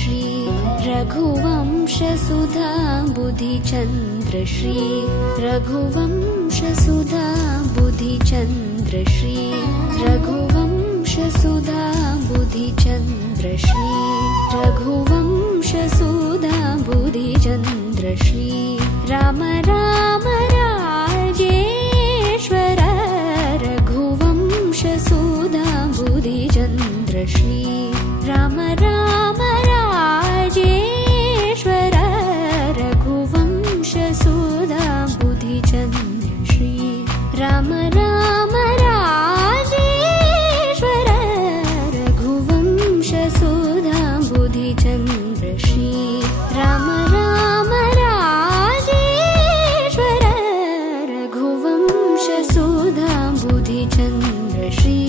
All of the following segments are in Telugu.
श्री रघुवंशसुधाम्बुधिचन्द्र श्री रघुवंशसुधाम्बुधिचन्द्र श्री रघुवंशसुधाम्बुधिचन्द्र श्री रघुवंशसुधाम्बुधिचन्द्र श्री राम राम राजेश्वर रघुवंशसुधाम्बुधिचन्द्र श्री राम राम राजेश्वर रघुवंशसुधाम्बुधिचन्द्र श्री राम राम राजेश्वर रघुवंशसुधाम्बुधिचन्द्र श्री राम राम राजेश्वर रघुवंशसुधाम्बुधिचन्द्र श्री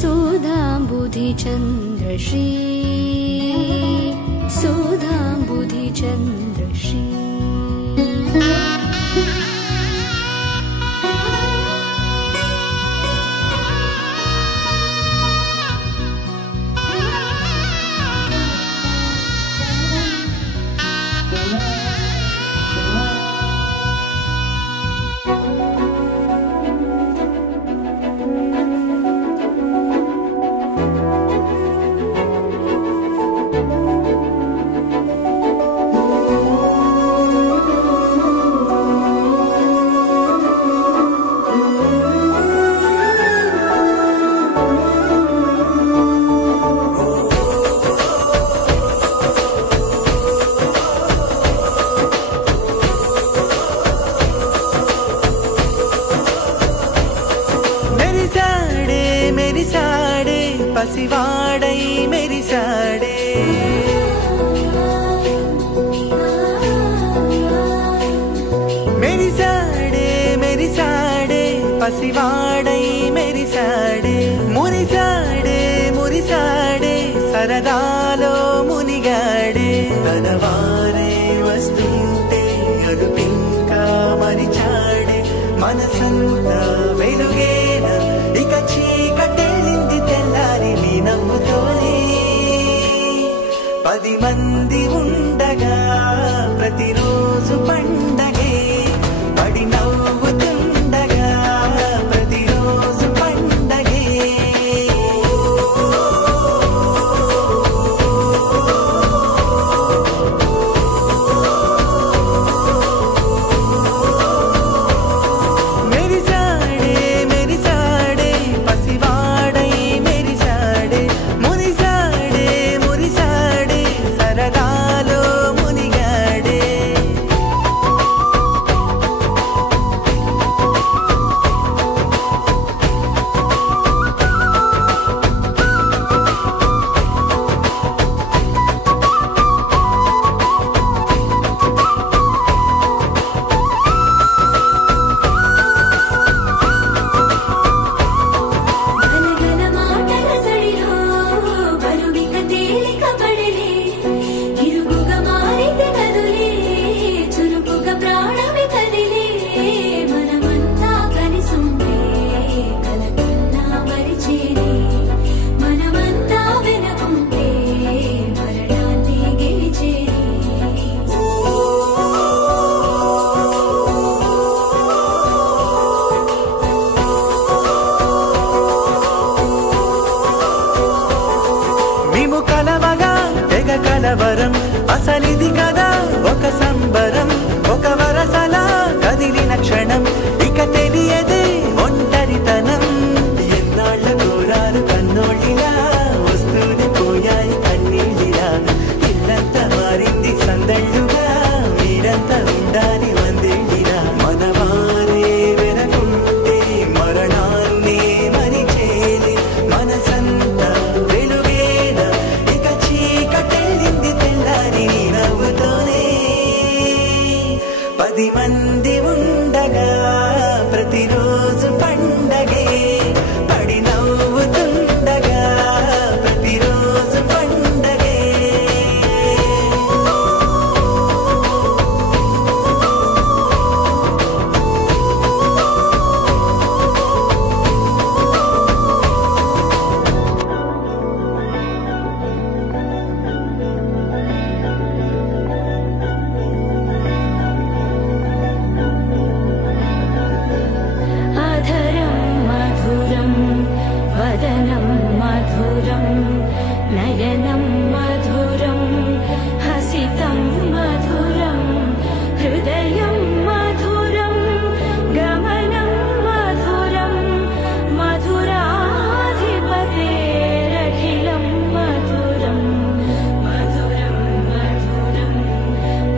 सुधाम्बुधिचन्द्रश्री सुधाम्बुधिचन्द्रश्री పసివాడై మెరిసాడే మెరిసాడే మెరిసాడే పసివాడై మెరిసాడే మురిసాడే మురిసాడే సరదాలో మునిగాడే తనవారే వస్తుంటే అడుపింకా మరిచాడే మనసంతా వెలుగేన ఇక చీకటెళ్ళింది తెల్లారి నీ నవ్వుతోనే 10 మంది ఉండగా ప్రతిరోజు పండగే పడి నవ్వుతుండగా ప్రతిరోజు పండగే కలవరం అసలిది కదా ఒక సంబరం ఒక వరసలా కదిలిన క్షణం ఇక తెలియదే ఒంటరితనం ఎన్నాళ్ళ కోరారు కన్నోళ్ళిలా వస్తూనే పోయాయి కన్నీళ్ళిలా ఇల్లంతా మారింది సందళ్ళుగా మీరంతా ఉండాలి వందేళ్ళిలా మనవారే వెనకుంటే మరణాన్ని మరిచేలి మనసంతా వెలుగేన ఇక చీకటెళ్ళింది తెల్లారి నవ్వుతోనే 10 మంది ఉండగా ప్రతిరోజు పండగే పడి నవ్వుతుండగా ప్రతిరోజు పండగే वदनं मधुरं नयनं मधुरं हसितं मधुरं हृदयं मधुरं गमनं मधुरं मधुराधिपतेरखिलं मधुरं मधुरं मधुरं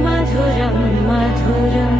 मधुरं मधुरम्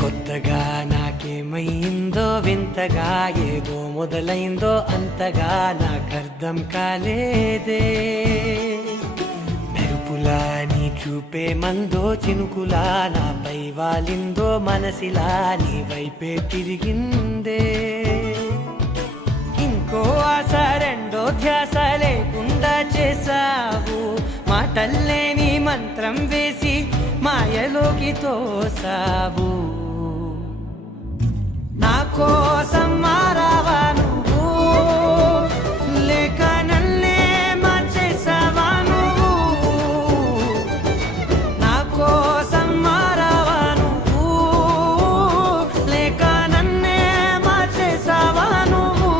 కొత్తగా నాకేమైందో వింతగా ఏదో మొదలైందో అంతగా నాకర్థం కాలేదే మెరుపులా నీ చూపే మందో చినుకులా నాపై వాలిందో మనసిలా నీ వైపే తిరిగిందే ఇంకో ఆశ రెండో ధ్యాస లేకుండా చేసావు మాటల్లేని మంత్రం వేసి మాయలోకి తోసావు నా కోసం మారావా నువ్వు లేక నన్నే మార్చేసావా నువ్వు నా కోసం మారావా నువ్వు లేక నన్నే మార్చేసావా నువ్వు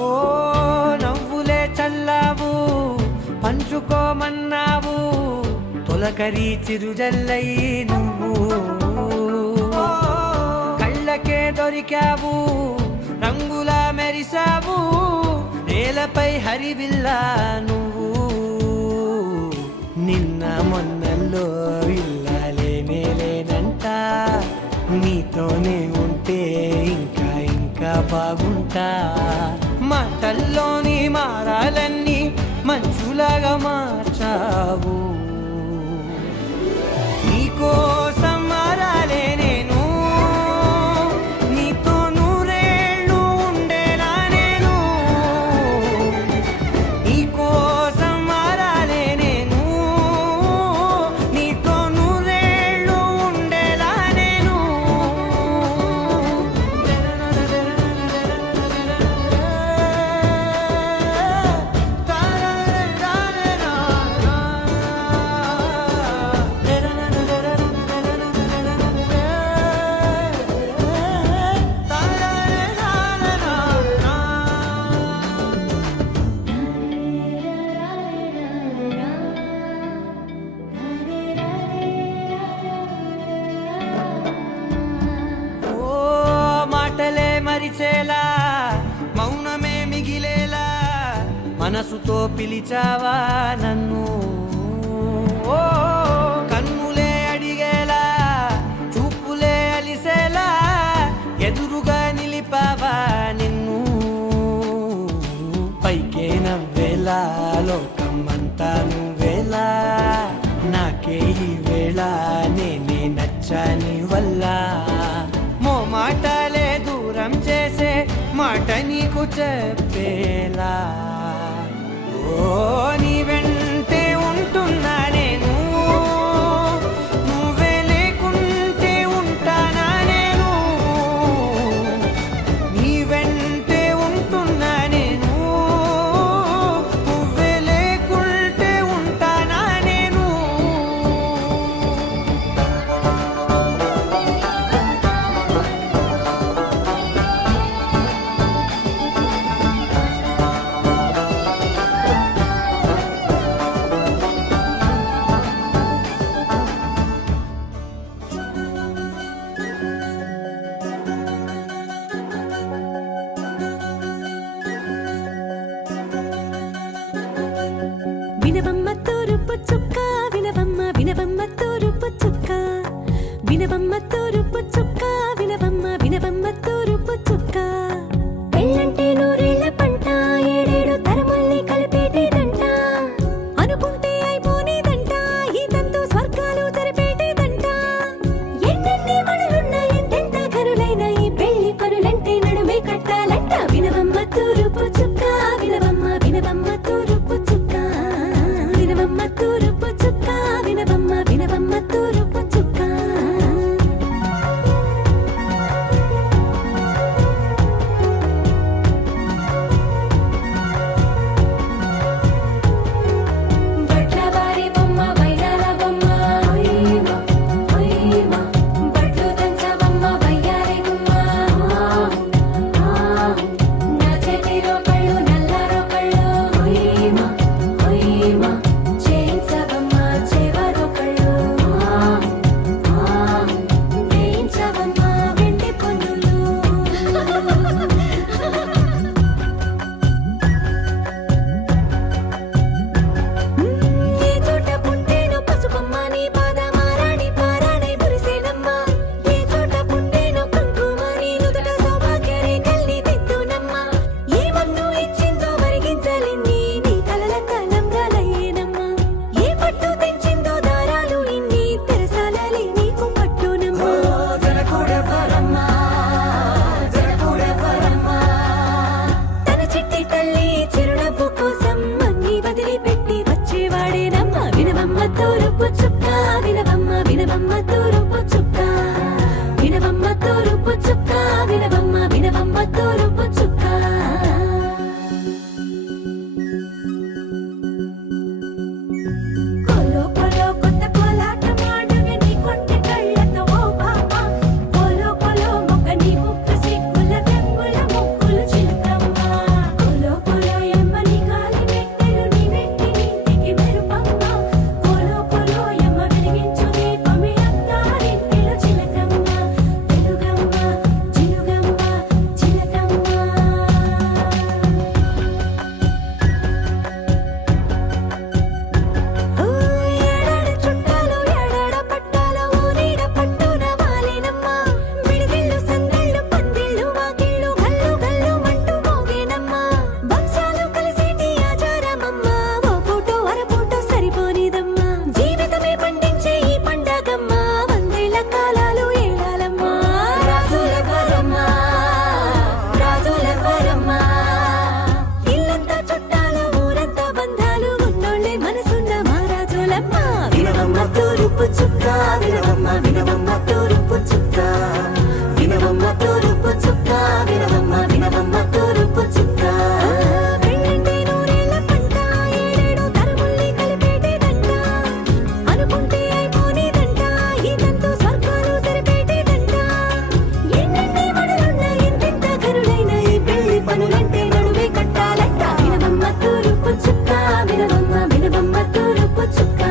ఓ నవ్వులే చల్లావు పంచుకోమన్నావు తొలకరి చిరుజల్లై నువ్వు కళ్ళకే దొరికావు రంగులా మెరిసావు నేలపై హరివిల్లా నువ్వు నిన్న మొన్నల్లో ఇల్లాలేనే లేనంట నీతోనే ఉంటే ఇంకా ఇంకా బాగుంటా మాటల్లోని మారాలన్నీ మంచులాగా మార్చావు నీకోసం మారాలే నేను నీతో నూరేళ్ళు ఉండేలా నేను నీకోసం మారాలే నేను నీతో నూరేళ్ళు ఉండేలా నేను మాటలే మరిచేలా మౌనమే మిగిలేలా మనసుతో పిలిచావా నన్ను ఓ కన్నులే అడిగేలా చూపులే అలిసేలా ఎదురుగా నిలిపావా నిన్ను పైకే నవ్వేలా లోకమంతా నువ్వేలా నాకే ఈ వేళ నేనే నచ్చాని వల్ల మాటలే దూరం చేసే మాట నీకు చెప్పేలా ఓ నీ వెంటే ఉంటున్నా నేను నువ్వే లేకుంటే ఉంటానా నేను నీ వెంటే ఉంటున్నా నేను నువ్వే లేకుంటే ఉంటానా నేను వినవమ్మ తూరుపు చుక్క వినవమ్మ వినవమ్మ తూరుపు చుక్క వినవమ్మ తూరుపు చుక్క వినవమ్మ వినవమ్మ తూరుపు చుక్క పెళ్ళంటే నూరేళ్ల పంట ఏడేడు తరముల్ని కలిపేటేదంట అనుకుంటే అయిపోనేదంట ఈ తంతు స్వర్గాలు జరిపేటేదంట ఎన్నెన్ని మనులున్న ఎంతెంత ఘనులైన ఈ పెళ్లి పనులంటే నడుమే కట్టాలంట వినవమ్మ తూరుపు చుక్క వినవమ్మ వినవమ్మ తూరుపు చుక్క వినవమ్మ తూరుపు చుక్క వినవమ్మ వినవమ్మ తూరుపు చుక్క బట్లు వినవమ్మ తూరుపు చుక్క వినవమ్మ వినవమ్మ తూరుపు చుక్క వినవమ్మ తూరుపు చుక్క వినవమ్మ వినవమ్మ తూరుపు చుక్క కోలో కోలో కొత్త కోలాట మాడుగ నీ కొంటె కళ్ళతో ఓ బామ్మ కోలో కోలో మొగ్గ నీ ముక్కు సిగ్గుల తెంగుల ముక్కులు చిలకమ్మ కోలో కోలో యమ్మ నీ కాలి మెట్టెలు నీ వెట్టి నింటికి మెరుపమ్మ కోలో కోలో యమ్మ వెలిగించు దీపమి అత్తారింటిలో చిలకమ్మ వెలుగమ్మ చిలుగమ్మ చిలకమ్మ ఏడాడ చుట్టాలు ఏడాడ పట్టాలు ఊరీడ పట్టున వాలినమ్మ విడిదిళ్ళు సందళ్ళు పందిళ్ళు వాకిళ్ళు గల్లు గల్లు మంటూ మోగేనమ్మ వంశాలు కలిసేటి ఆచారమమ్మ ఓ పూటో అరపూటో సరిపోనిదమ్మ జీవితమే పండించే ఈ పండగమ్మ వందేళ్ల కాలాలు ఏలాలమ్మ రాజులెవ్వరమ్మ రాజులెవ్వరమ్మ ఇల్లంతా చుట్టాలు ఊరంతా బంధాలు ఉన్నోళ్ళే మనసున్న మహారాజులమ్మ వినవమ్మ తూరుపు చుక్క వినవమ్మ వినవమ్మ తూరుపు చుక్క వినవమ్మ తూరుపు చుక్క వినవమ్మ వినవమ్మ తూరుపు చుక్క పెళ్ళంటే నూరేళ్ల పంట ఏడేడు తరముల్ని కలిపేటేదంట అనుకుంటే అయిపోనేదంట ఇదంతా స్వర్గాలు సరిపేటేదంట ఎన్నెన్ని మడులున్న ఎంతెంత కరులైన ఈ పెళ్లి పనులంటే నడువే కట్టాలంట వినవమ్మ తూరుపు చుక్క వినవమ్మ వినవమ్మ తూరుపు చుక్క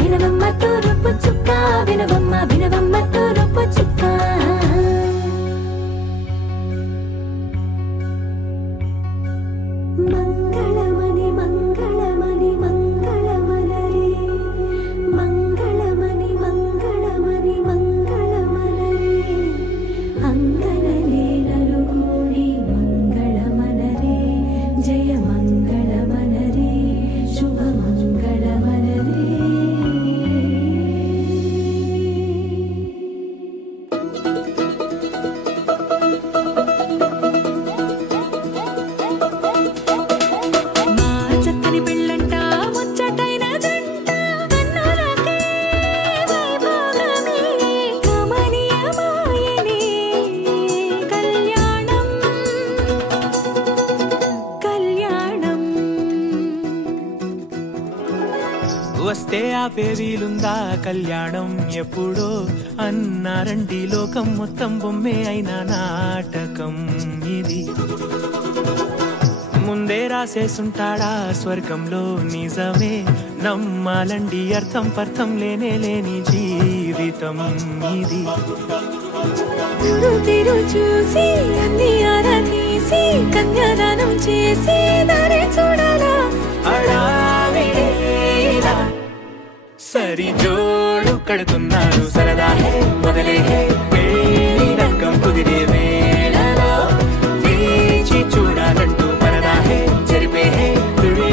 వినవమ్మ తూరుపు చుక్క వినవమ్మ వినవమ్మ తూరుపు చుక్క మంగళమణి మంగళమణి మంగళమనరే మంగళమణి మంగళమణి మంగళమనరే అంగనలే నలుగూడి మంగళమనరే జయ మంగళమనరే శుభ మంగళమనరే మా చక్కని పెళ్ళంట ముచ్చటైన జంట కన్నులకే వైభోగమే కమనీయమాయనే కళ్యాణం కళ్యాణం వస్తే ఆపే వీలుందా కళ్యాణం ఎప్పుడో అన్నారండి లోకం మొత్తం బొమ్మే అయిన నాటకం ఇది ముందే రాసేసుంటాడా స్వర్గంలో నిజమే నమ్మాలండి అర్థం పర్థం లేనే లేని జీవితం ఇది తిరు చూసి అన్ని ఆరా తీసి కన్యాదానం చేసి దారే చూడాలా హడావిడిలా సరి జోడు కడుతున్నారు సరదా హే మొదలే హే పెళ్లి రంగం కుదిరే వేళలో వేచి చూడాలంటూ పరదా హే జరిపే హే తుళ్ళి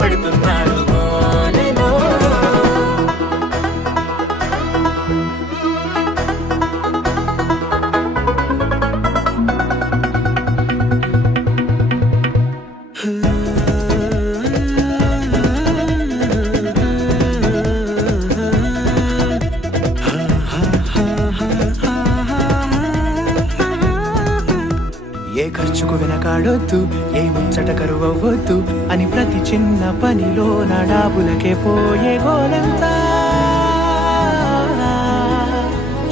పడుతున్నారు గోలలో ఏ ఖర్చుకు వెనకాడొద్దు ఏ ముచ్చట కరువవ్వొద్దు అని ప్రతి చిన్న పనిలో నా డాబులకే పోయే గోలంతా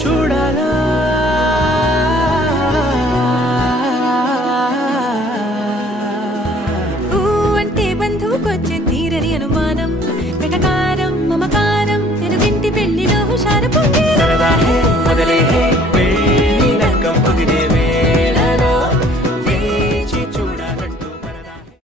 చూడాలా ఊ అంటే బంధువుకొచ్చే తీరని అనుమానం వెటకారం మమకారం తెలుగింటి పెళ్లిలో హుషారు పొంగి